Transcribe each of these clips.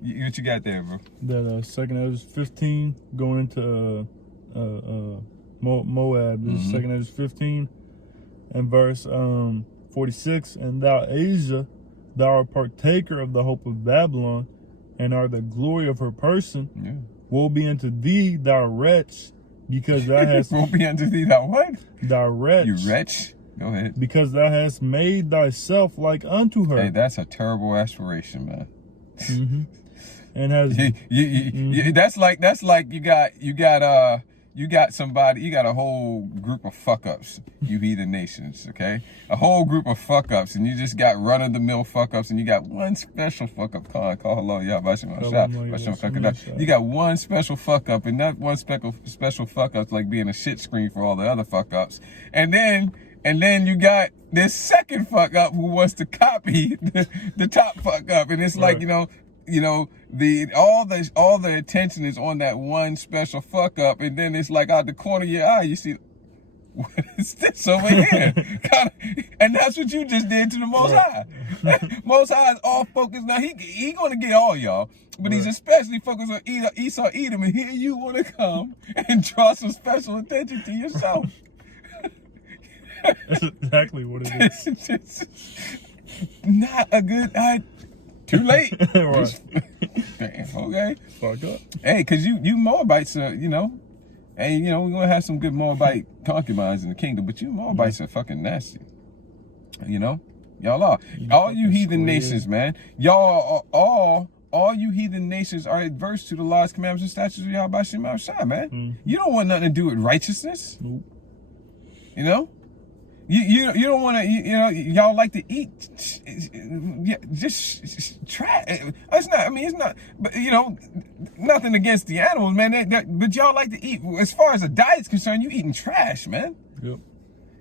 What you got there, bro? That second Ezra 15 going into Moab. This is second Ezra 15 and verse 46. And thou, Asia, thou art partaker of the hope of Babylon, and art the glory of her person. Yeah. Woe be unto thee, thou wretch, because thou hast Woe be unto thee, thou what? Thou wretch. You wretch. Go ahead. Because thou hast made thyself like unto her. Hey, that's a terrible aspiration, man. And has that's like you got somebody, you got a whole group of fuck ups, you heathen nations, okay? A whole group of fuck ups, and you just got run of the mill fuck ups, and you got one special fuck up. Call hello, yeah, you got one special fuck up, and that one special fuck up's like being a shit screen for all the other fuck ups. And then you got this second fuck up who wants to copy the top fuck up, and it's like, all the attention is on that one special fuck up, and then it's like out the corner of your eye, you see, what is this over here? And that's what you just did to the Most High. Most High is all focused. Now he gonna get all y'all, but he's especially focused on Esau, Edom, and here you want to come and draw some special attention to yourself. That's exactly what it is. It's not a good idea. Too late. Right. Damn, okay. Fuck up. Hey, because you Moabites are, and we're going to have some good Moabite concubines in the kingdom, but you Moabites are fucking nasty. Y'all are. All you heathen nations, man. Y'all are all you heathen nations are adverse to the laws, commandments, and statutes of Yahweh Shem Shai, man. You don't want nothing to do with righteousness. Nope. You don't want to, y'all like to eat, just trash. It's not, but nothing against the animals, man. But y'all like to eat, as far as the diet's concerned, you eating trash, man. Yep.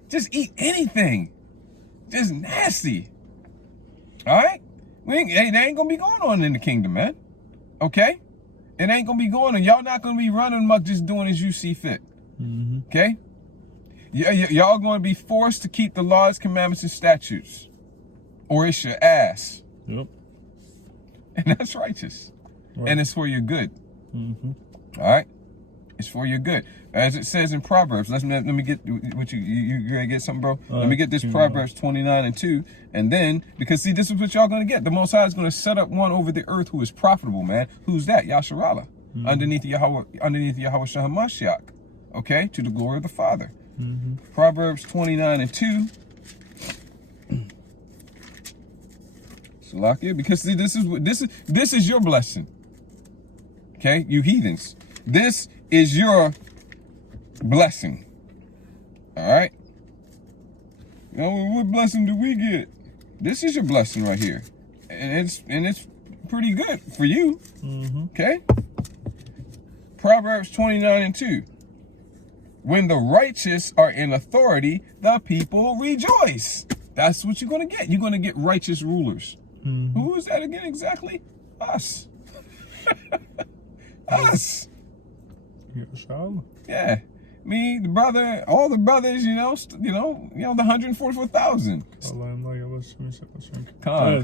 Just eat anything. Just nasty. All right? It ain't going to be going on in the kingdom, man. Okay? It ain't going to be going on. Y'all not going to be running amok just doing as you see fit. Okay? Y'all going to be forced to keep the laws, commandments, and statutes, or it's your ass. Yep. And that's righteous. Right. And it's for your good. All right? It's for your good. As it says in Proverbs, let me get what you ready to get something, bro? Let me get this Proverbs 29:2. And then, because see, this is what y'all going to get. The Most High is going to set up one over the earth who is profitable, man. Who's that? Yasharallah. Underneath Yahweh Shahamashiach. Okay? To the glory of the Father. Proverbs 29:2. Salakia, because see, this is your blessing. Okay, you heathens. This is your blessing. All right. What blessing do we get? This is your blessing right here, and it's pretty good for you. Okay. Proverbs 29:2. When the righteous are in authority, the people rejoice. That's what you're going to get. You're going to get righteous rulers. Who is that again exactly? Us. Us. Yeah. Me, the brother, all the brothers, the 144,000. Con.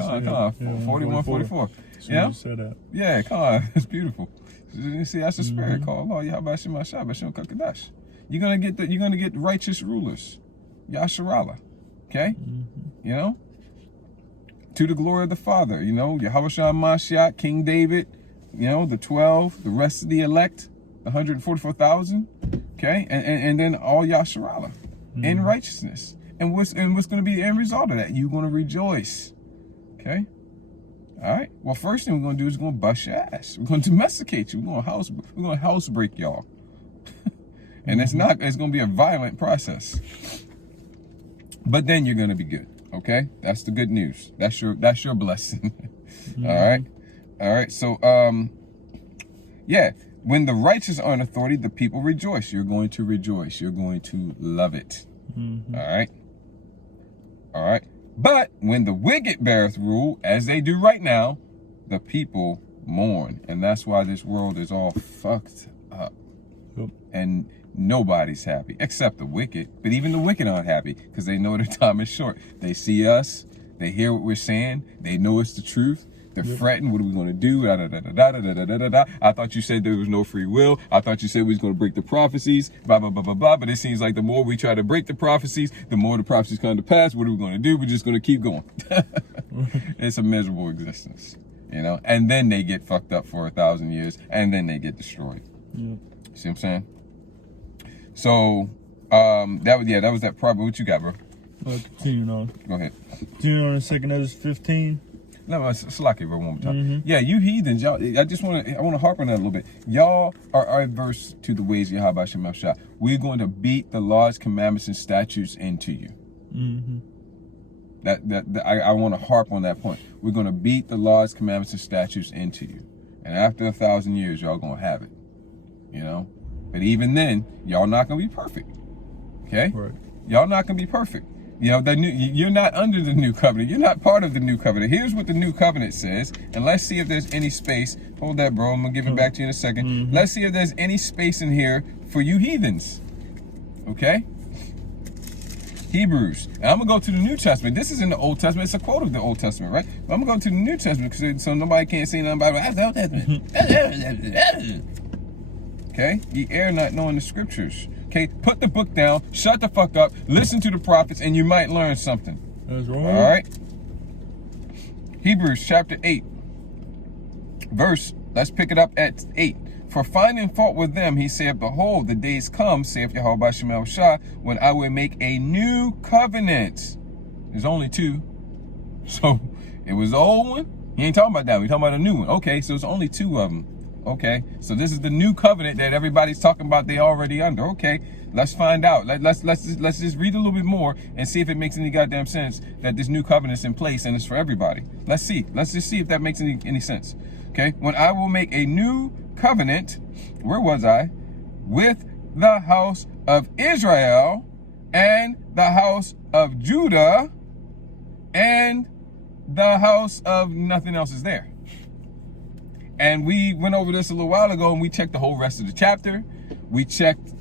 41, 44. Yeah. You said that. Yeah, con. It's beautiful. You see, that's the spirit called Allah. Yahweh Shem Shai, B'Shem Kakadash. You're gonna get righteous rulers, Yasharallah, okay? To the glory of the Father, Yahweh Mashiach, King David, the 12, the rest of the elect, the 144,000, okay, and then all Yasharallah in righteousness. And what's gonna be the end result of that? You're gonna rejoice, okay? All right. Well, first thing we're gonna do is we're gonna bust your ass. We're gonna domesticate you. We're gonna house break y'all. And it's going to be a violent process. But then you're going to be good. Okay? That's the good news. That's your blessing. All right. So, when the righteous are in authority, the people rejoice. You're going to rejoice. You're going to love it. All right. But when the wicked beareth rule, as they do right now, the people mourn. And that's why this world is all fucked up. And nobody's happy except the wicked. But even the wicked aren't happy because they know their time is short. They see us, they hear what we're saying, they know it's the truth, They're fretting. What are we going to do? Da, da, da, da, da, da, da, da, da. I thought you said there was no free will. I thought you said we was going to break the prophecies. Blah, blah, blah, blah, blah. But it seems like the more we try to break the prophecies, the more the prophecies come to pass. What are we going to do? We're just going to keep going. It's a miserable existence, you know. And then they get fucked up for 1,000 years, and then they get destroyed. Yeah. See what I'm saying? So that was that problem. What you got, bro? Continuing on. Go ahead. Continuing on in 2 Ezra 15. No, it's lucky, bro. One more time. Yeah, you heathens, y'all. I want to harp on that a little bit. Y'all are adverse to the ways of Yahweh Shem Shah. We're going to beat the laws, commandments, and statutes into you. I want to harp on that point. We're going to beat the laws, commandments, and statutes into you, and after 1,000 years, y'all gonna have it. You know, but even then, y'all not gonna be perfect. Okay, right. Y'all not gonna be perfect. You know, you're not under the new covenant. You're not part of the new covenant. Here's what the new covenant says. And let's see if there's any space. Hold that, bro. I'm going to give it back to you in a second. Let's see if there's any space in here for you heathens. Okay? Hebrews. And I'm going to go to the New Testament. This is in the Old Testament. It's a quote of the Old Testament, right? But I'm going to go to the New Testament so nobody can't say nothing about it. That's the Old Testament. Okay? Ye err not knowing the scriptures. Okay, put the book down, shut the fuck up, listen to the prophets, and you might learn something. That's right. All right? Hebrews chapter 8, verse, let's pick it up at 8. For finding fault with them, he said, behold, the days come, saith Yahweh Shem Shah, when I will make a new covenant. There's only 2. So, it was the old one. He ain't talking about that. We're talking about a new one. Okay, so it's only 2 of them. Okay, so this is the new covenant that everybody's talking about they already under. Okay, let's find out. Let's just read a little bit more and see if it makes any goddamn sense that this new covenant's in place and it's for everybody. Let's see. Let's just see if that makes any sense. Okay, when I will make a new covenant, where was I? With the house of Israel and the house of Judah and the house of nothing else is there. And we went over this a little while ago and we checked the whole rest of the chapter. We checked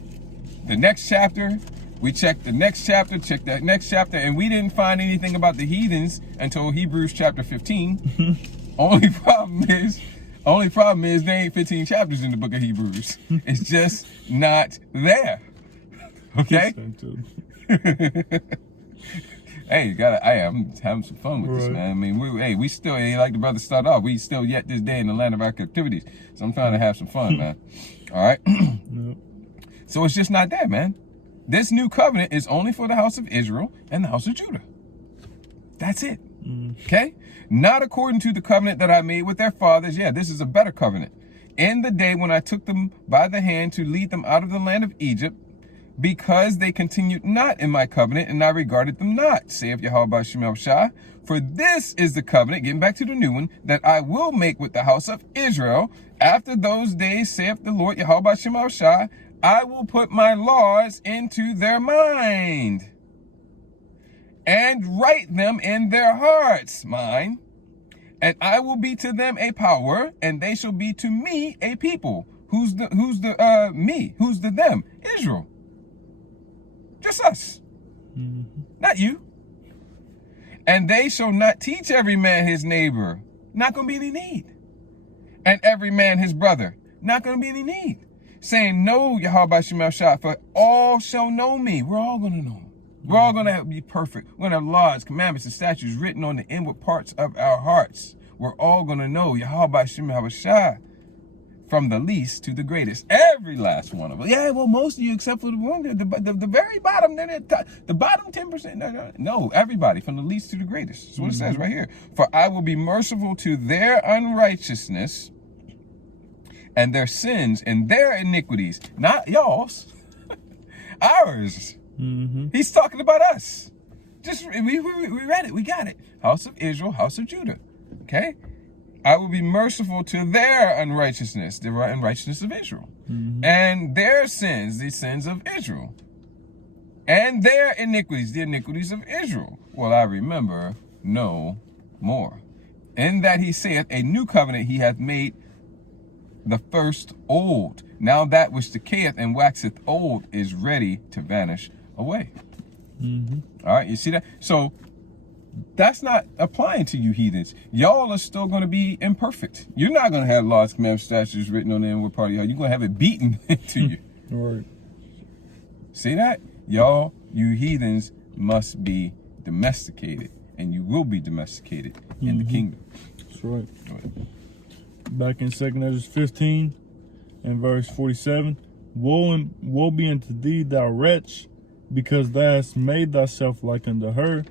the next chapter. We checked the next chapter, checked that next chapter, and we didn't find anything about the heathens until Hebrews chapter 15. Only problem is there ain't 15 chapters in the book of Hebrews. It's just not there. Okay? Hey, I'm having some fun with this, man. I mean, we still, like the brother started off, we still yet this day in the land of our captivities. So I'm trying to have some fun, man. All right? So it's just not there, man. This new covenant is only for the house of Israel and the house of Judah. That's it. Okay? Not according to the covenant that I made with their fathers. Yeah, this is a better covenant. In the day when I took them by the hand to lead them out of the land of Egypt, because they continued not in my covenant, and I regarded them not, saith Yahweh Shem Shah. For this is the covenant, getting back to the new one, that I will make with the house of Israel. After those days, saith the Lord Yahweh Shem Shah, I will put my laws into their mind, and write them in their hearts, mind. And I will be to them a power, and they shall be to me a people. Who's the me? Who's the them? Israel. Just us. Not you. And they shall not teach every man his neighbor. Not going to be any need. And every man his brother. Not going to be any need. Saying, know Yahweh Shem Shah, for all shall know me. We're all going to know him. We're all going to be perfect. We're going to have laws, commandments, and statutes written on the inward parts of our hearts. We're all going to know Yahweh Shem Shah. From the least to the greatest, every last one of us. Yeah, well, most of you, except for the one, the very bottom, the bottom 10%. No, everybody, from the least to the greatest. That's what it says right here. For I will be merciful to their unrighteousness and their sins and their iniquities, not y'all's, ours. He's talking about us. Just we read it, we got it. House of Israel, house of Judah. Okay. I will be merciful to their unrighteousness, the unrighteousness of Israel, and their sins, the sins of Israel, and their iniquities, the iniquities of Israel. Will I remember no more. In that he saith, a new covenant he hath made the first old. Now that which decayeth and waxeth old is ready to vanish away. All right, you see that? So That's not applying to you heathens. Y'all are still going to be imperfect. You're not going to have laws, commandments, statutes written on the inward part of y'all. You're going to have it beaten into you. Right. See that? Y'all, you heathens must be domesticated, and you will be domesticated in the kingdom. That's right. Go ahead. Back in 2 Ezra 15 and verse 47, woe be unto thee, thou wretch, because thou hast made thyself like unto her,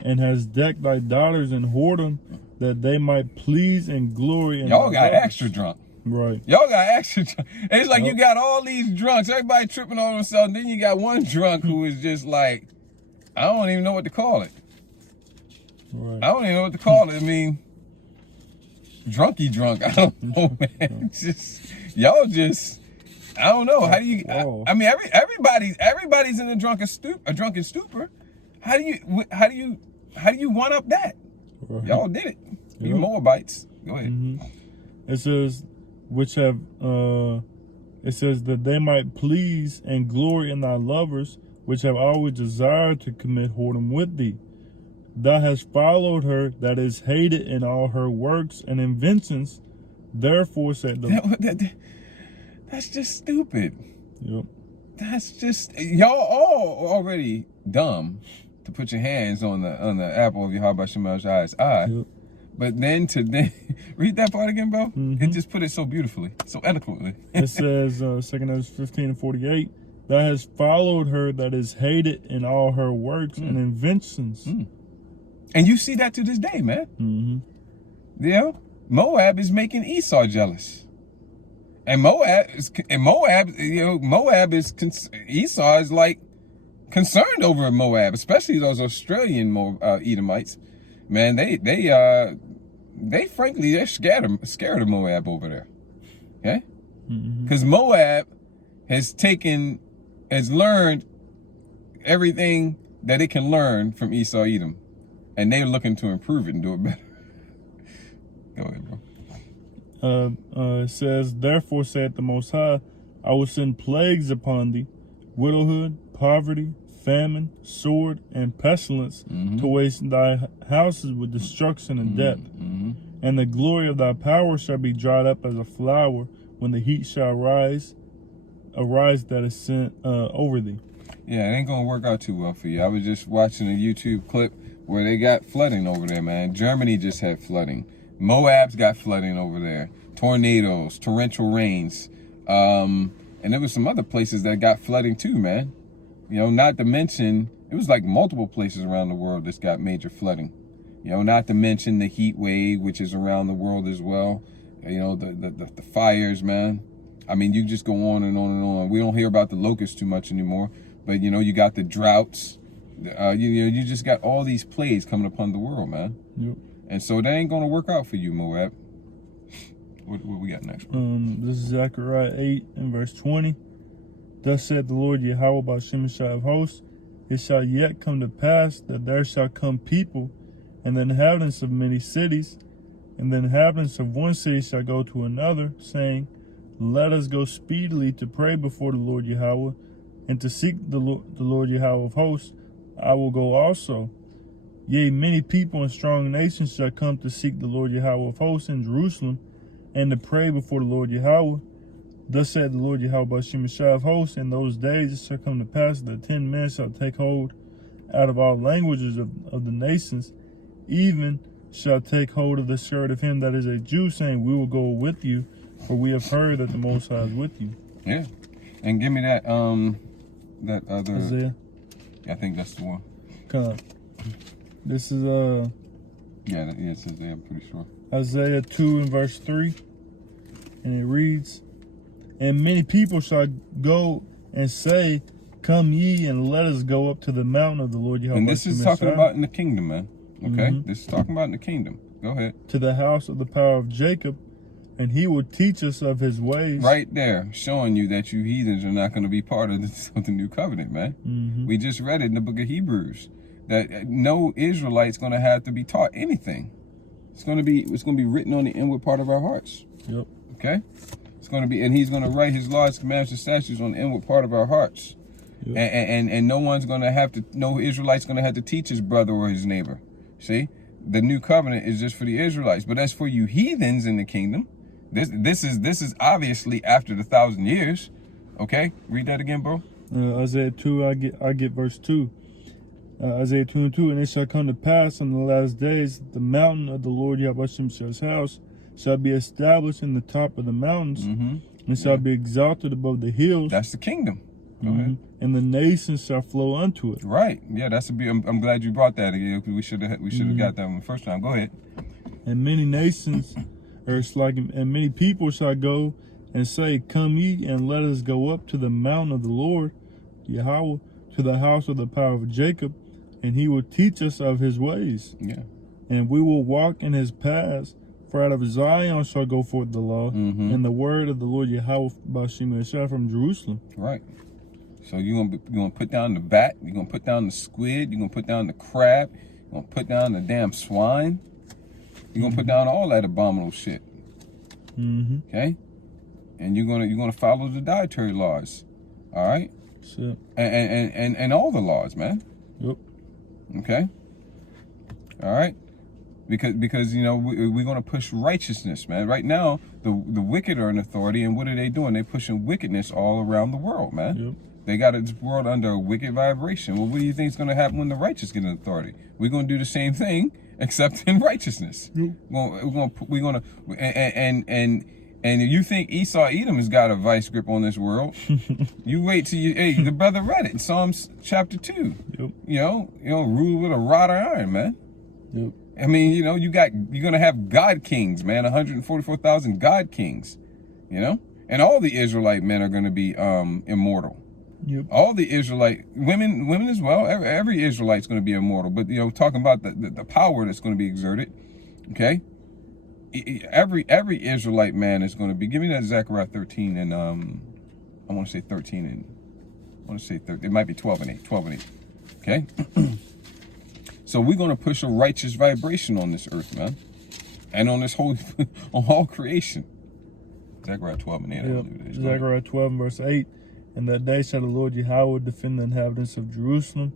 and hast decked thy daughters in whoredom, that they might please and glory in Y'all got daughters. extra drunk. Right. Y'all got extra drunk. It's like you got all these drunks, everybody tripping on themselves, and then you got one drunk who is just like, I don't even know what to call it. Right. I don't even know what to call it. I mean, drunky drunk. I don't know, man. Y'all just, I don't know. How do you? I mean, everybody's in a drunken stupor. How do you one up that? Right. Y'all did it. You Moabites. Go ahead. It says, it says that they might please and glory in thy lovers, which have always desired to commit whoredom with thee. Thou hast followed her that is hated in all her works and inventions. Therefore said that's just stupid. Yep. That's just, y'all all already dumb to put your hands on the apple of Yahweh Shemash's eye. Yep. But then read that part again, bro. It just put it so beautifully, so eloquently. It says, 2 Ezra 15 and 48, thou hast followed her that is hated in all her works and inventions. And you see that to this day, man. Yeah, Moab is making Esau jealous, and Esau is like concerned over Moab, especially those Australian Edomites. Man, they frankly they're scared of Moab over there. Okay, because Moab has learned everything that it can learn from Esau Edom. And they're looking to improve it and do it better. Go ahead, bro. It says, therefore saith the Most High, I will send plagues upon thee, widowhood, poverty, famine, sword, and pestilence, to waste thy houses with destruction and death. And the glory of thy power shall be dried up as a flower when the heat shall arise that is sent over thee. Yeah, it ain't gonna work out too well for you. I was just watching a YouTube clip where they got flooding over there, man. Germany just had flooding. Moab's got flooding over there. Tornadoes, torrential rains. And there was some other places that got flooding too, man. You know, not to mention, it was like multiple places around the world that's got major flooding. You know, not to mention the heat wave, which is around the world as well. You know, the fires, man. I mean, you just go on and on and on. We don't hear about the locusts too much anymore. But, you know, you got the droughts. You just got all these plagues coming upon the world, man. Yep. And so that ain't gonna work out for you, Moab. What we got next? This is Zechariah 8 and verse 20. Thus said the Lord Yahweh by Shemashai of hosts, it shall yet come to pass that there shall come people, and the inhabitants of many cities, and the inhabitants of one city shall go to another, saying, let us go speedily to pray before the Lord Yahweh, and to seek the Lord Yahweh of hosts. I will go also. Yea, many people and strong nations shall come to seek the Lord Yahweh of hosts in Jerusalem, and to pray before the Lord Yahweh. Thus said the Lord Yahweh by Shemashai of hosts, in those days it shall come to pass that 10 men shall take hold out of all languages of the nations, even shall take hold of the skirt of him that is a Jew, saying, we will go with you, for we have heard that the Most High is with you. Yeah. And give me that other Isaiah. I think that's the one. Come. This is it's Isaiah, I'm pretty sure. Isaiah 2 and verse 3. And it reads, and many people shall go and say, come ye and let us go up to the mountain of the Lord Yahweh. And this is talking about in the kingdom, man. Okay? This is talking about in the kingdom. Go ahead. To the house of the power of Jacob, and he will teach us of his ways. Right there, showing you that you heathens are not going to be part of the new covenant, man. We just read it in the book of Hebrews that no Israelite's going to have to be taught anything. It's going to be written on the inward part of our hearts. Yep. Okay? It's going to be, and he's going to write his laws, commandments, and statutes on the inward part of our hearts. Yep. And no Israelite's going to have to teach his brother or his neighbor. See, the new covenant is just for the Israelites, but as for you heathens in the kingdom, this is obviously after the 1,000 years. Okay, read that again, bro. Isaiah 2, I get verse 2. Isaiah 2 and 2, and it shall come to pass in the last days, the mountain of the Lord Yahweh Shemshah's house shall be established in the top of the mountains, and shall be exalted above the hills. That's the kingdom. Go ahead. And the nations shall flow unto it. Right. Yeah, that's a. I'm glad you brought that. We should have got that one the first time. Go ahead. And many nations, and many people shall go and say, Come ye, and let us go up to the mountain of the Lord, Yahweh, to the house of the power of Jacob, and he will teach us of his ways. Yeah. And we will walk in his paths. For out of Zion shall go forth the law, and the word of the Lord Yahweh Bashim Yeshua from Jerusalem. Right. So you're gonna put down the bat, you're gonna put down the squid, you're gonna put down the crab, you're gonna put down the damn swine, you're gonna put down all that abominable shit. Okay? And you're gonna follow the dietary laws. All right? Sure. And all the laws, man. Yep. Okay? All right? Because you know, we're gonna push righteousness, man. Right now, the wicked are in authority, and what are they doing? They're pushing wickedness all around the world, man. Yep. They got this world under a wicked vibration. Well, what do you think is going to happen when the righteous get in authority? We're going to do the same thing, except in righteousness. We're going to, and you think Esau Edom has got a vice grip on this world? You wait till the brother read it in Psalms chapter 2. Yep. You know, rule with a rod of iron, man. Yep. I mean, you know, you're going to have God kings, man, 144,000 God kings, you know, and all the Israelite men are going to be immortal. Yep. All the Israelite women as well. Every Israelite's going to be immortal. But you know, talking about the power that's going to be exerted. Okay. Every Israelite man is going to be. Give me that Zechariah 13 and I want to say 13 and I want to say 13. It might be 12 and 8. 12 and 8. Okay. So we're going to push a righteous vibration on this earth, man, and on this whole on all creation. Zechariah 12 and 8. Yep. Zechariah 12 and verse 8. And that day shall the Lord Yahweh defend the inhabitants of Jerusalem,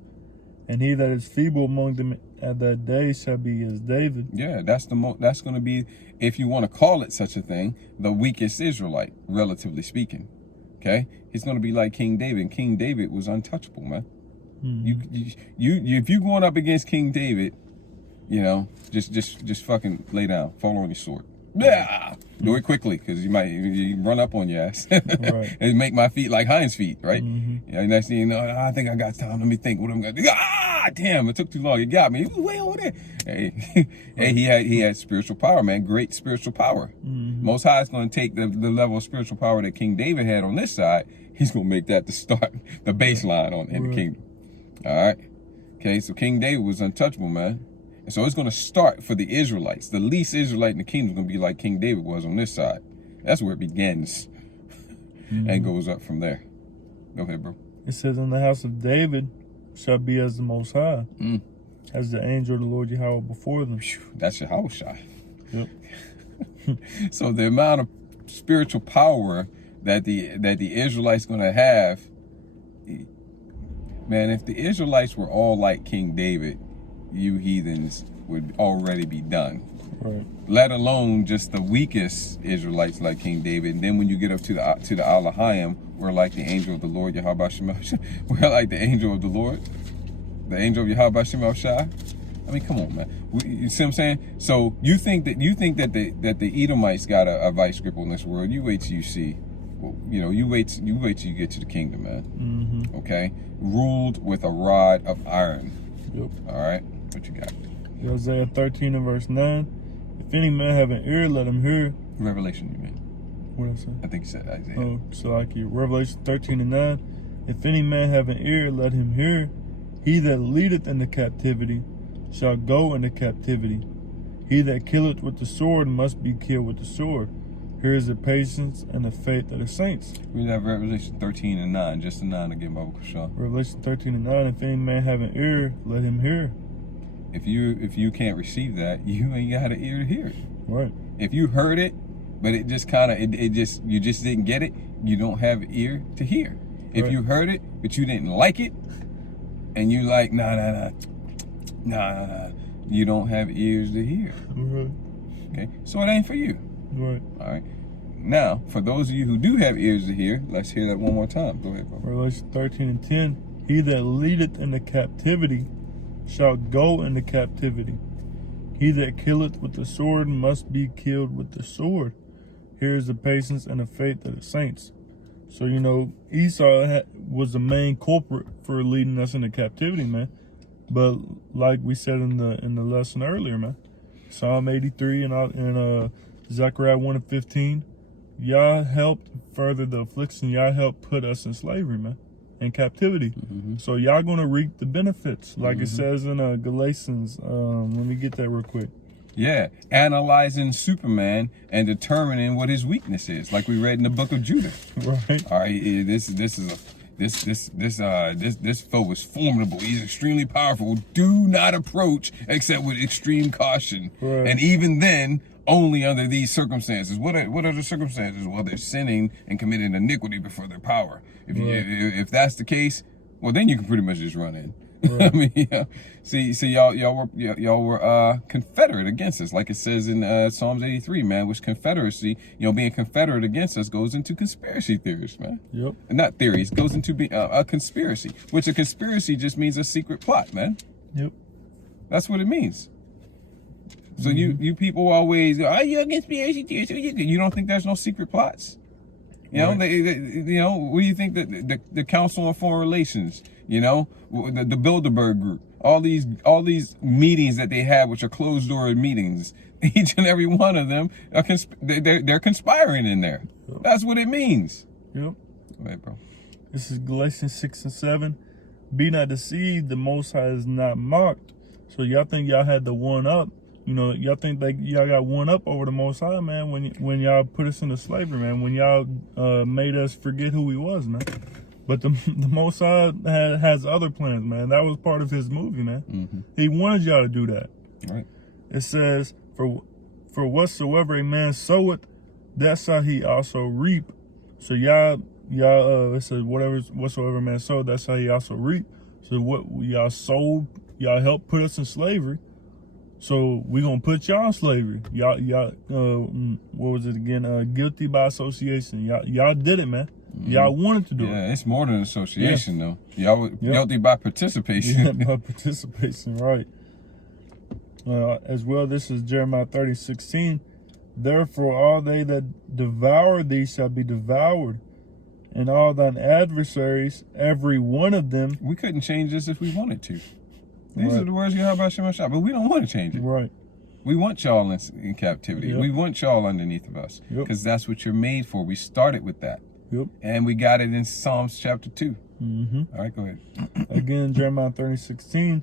and he that is feeble among them at that day shall be as David. Yeah, that's going to be, if you want to call it such a thing, the weakest Israelite, relatively speaking. Okay, he's going to be like King David. And King David was untouchable, man. You if you going up against King David, you know, just fucking lay down, fall on your sword. Yeah, do it quickly, because you run up on your ass Right. and make my feet like Hind's feet, right? Yeah, next thing you know, I think I got time. Let me think what I'm gonna do. Ah, damn! It took too long. It got me. It was way over there. Hey, he had spiritual power, man. Great spiritual power. Most High is gonna take the level of spiritual power that King David had on this side. He's gonna make that the start, the baseline in the kingdom. All right. Okay, so King David was untouchable, man. And so it's going to start for the Israelites. The least Israelite in the kingdom is going to be like King David was on this side. That's where it begins and goes up from there. Go ahead, bro. It says, in the house of David shall be as the Most High, as the angel of the Lord Yahweh before them. That's your house, Shai. Yep. So the amount of spiritual power that the Israelites going to have, man, if the Israelites were all like King David, you heathens would already be done. Right. Let alone just the weakest Israelites like King David. And then when you get up to the Alahayim, we're like the angel of the Lord, Yahweh Shemel. We're like the angel of the Lord, the angel of Yahweh Shemel Shai. I mean, come on, man. You see what I'm saying? So you think that the Edomites got a vice grip on this world? You wait till you see. Well, you know, you wait till you get to the kingdom, man. Okay, ruled with a rod of iron. Yep. All right. What you got? Isaiah 13 and verse 9. If any man have an ear, let him hear. Revelation, you mean? What did I say? I think you said Isaiah. Oh, so like you. Revelation 13 and 9. If any man have an ear, let him hear. He that leadeth into captivity shall go into captivity. He that killeth with the sword must be killed with the sword. Here is the patience and the faith of the saints. We have Revelation 13 and 9. Just the 9 again, Baba Kushan. Revelation 13 and 9. If any man have an ear, let him hear. If you can't receive that, you ain't got an ear to hear it. Right. If you heard it, but it just kind of you just didn't get it, you don't have an ear to hear. If Right. you heard it, but you didn't like it, and you like nah, you don't have ears to hear. Right. Okay, so it ain't for you. Right. All right. Now, for those of you who do have ears to hear, let's hear that one more time. Go ahead, bro. Revelation 13:10. He that leadeth into captivity shall go into captivity. He that killeth with the sword must be killed with the sword. Here is the patience and the faith of the saints. So, Esau was the main culprit for leading us into captivity, man. But like we said in the lesson earlier, man, Psalm 83 and Zechariah 1:15, Yah helped further the affliction. Yah helped put us in slavery, man, in captivity. Mm-hmm. So y'all gonna reap the benefits, like it says in Galatians. Let me get that real quick. Yeah, analyzing Superman and determining what his weakness is, like we read in the book of Judah. Right. All right, this foe is formidable. He's extremely powerful. Do not approach except with extreme caution, Right. and even then, only under these circumstances. What are the circumstances? Well, they're sinning and committing iniquity before their power. If that's the case, well, then you can pretty much just run in. Right. I mean, see, y'all were confederate against us, like it says in Psalms 83, man. Which confederacy, being confederate against us goes into conspiracy theories, man. Yep. Not theories, goes into a conspiracy, which a conspiracy just means a secret plot, man. Yep. That's what it means. So you people always go, you're a conspiracy theorist. You don't think there's no secret plots? Right. What do you think that the Council on Foreign Relations, the Bilderberg Group, all these meetings that they have, which are closed door meetings, each and every one of them they're conspiring in there. Yep. That's what it means. Yep. Go ahead, bro. This is Galatians 6:7. Be not deceived, the Most High is not mocked. So y'all think y'all had the one up. Y'all think y'all got one up over the Most High, man, when y'all put us into slavery, man, when y'all made us forget who we was, man. But the Most High has other plans, man. That was part of his movie, man. Mm-hmm. He wanted y'all to do that. Right. It says, for whatsoever a man soweth, that shall he also reap. So y'all it says whatsoever a man soweth, that shall he also reap. So what y'all sowed, y'all helped put us in slavery. So we gonna put y'all in slavery. Y'all what was it again? Guilty by association. Y'all did it, man. Y'all wanted to do it. Yeah, it's more than association, though. Y'all were guilty by participation. By participation, right. As well, this is Jeremiah 30:16. Therefore, all they that devour thee shall be devoured, and all thine adversaries, every one of them. We couldn't change this if we wanted to. These Right. are the words you have about Shemashah, but we don't want to change it. Right. We want y'all in captivity. Yep. We want y'all underneath of us because that's what you're made for. We started with that. Yep. And we got it in Psalms chapter 2. Mm-hmm. All right, go ahead. Again, Jeremiah 30:16.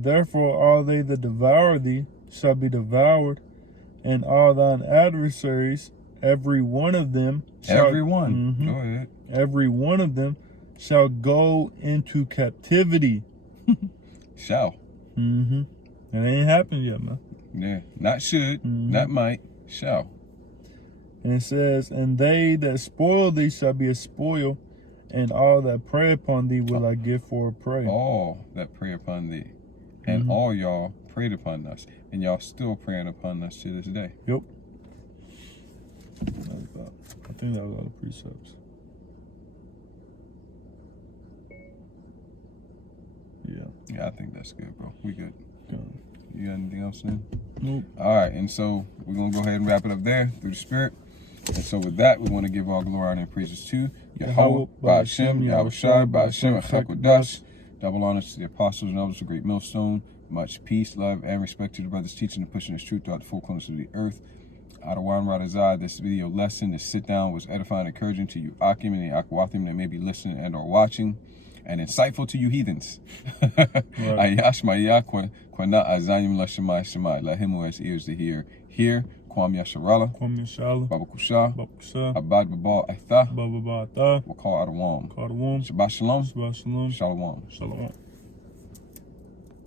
Therefore, all they that devour thee shall be devoured, and all thine adversaries, every one of them. Everyone. Mm-hmm. Go ahead. Every one of them shall go into captivity. Shall. Mm-hmm. It ain't happened yet, man. Yeah. Not should, not might, shall. And it says, and they that spoil thee shall be a spoil, and all that prey upon thee will I give for a prey. All that prey upon thee. And all y'all preyed upon us. And y'all still preying upon us to this day. Yep. I think that was all the precepts. Yeah, I think that's good, bro. We good. Good. You got anything else then? Nope. All right, and so we're going to go ahead and wrap it up there through the Spirit. And so with that, we want to give all glory, honor, and praises to Yahweh, Ba'ashem, Yahweh Shai, Ba'ashem, Achakodash. Double honors to the apostles and elders of Great Millstone. Much peace, love, and respect to the brothers teaching and pushing this truth throughout the four corners of the earth. Adawan Radazai, this video lesson, this sit down was edifying and encouraging to you Akim and the Akwathim that may be listening and or watching, and insightful to you heathens. Ayash Maya Kwana Azanyim Lashamai Shamai. Let him who has ears to hear. Kwam Yasharala. Kwam Yashala. Babakusha. Babakusha. Abad Babal Aitha. Baba Bata. We'll call Adawam. Kadawam. Shabbat Shalom. Shabbat Shalom. Shalom. Shalom.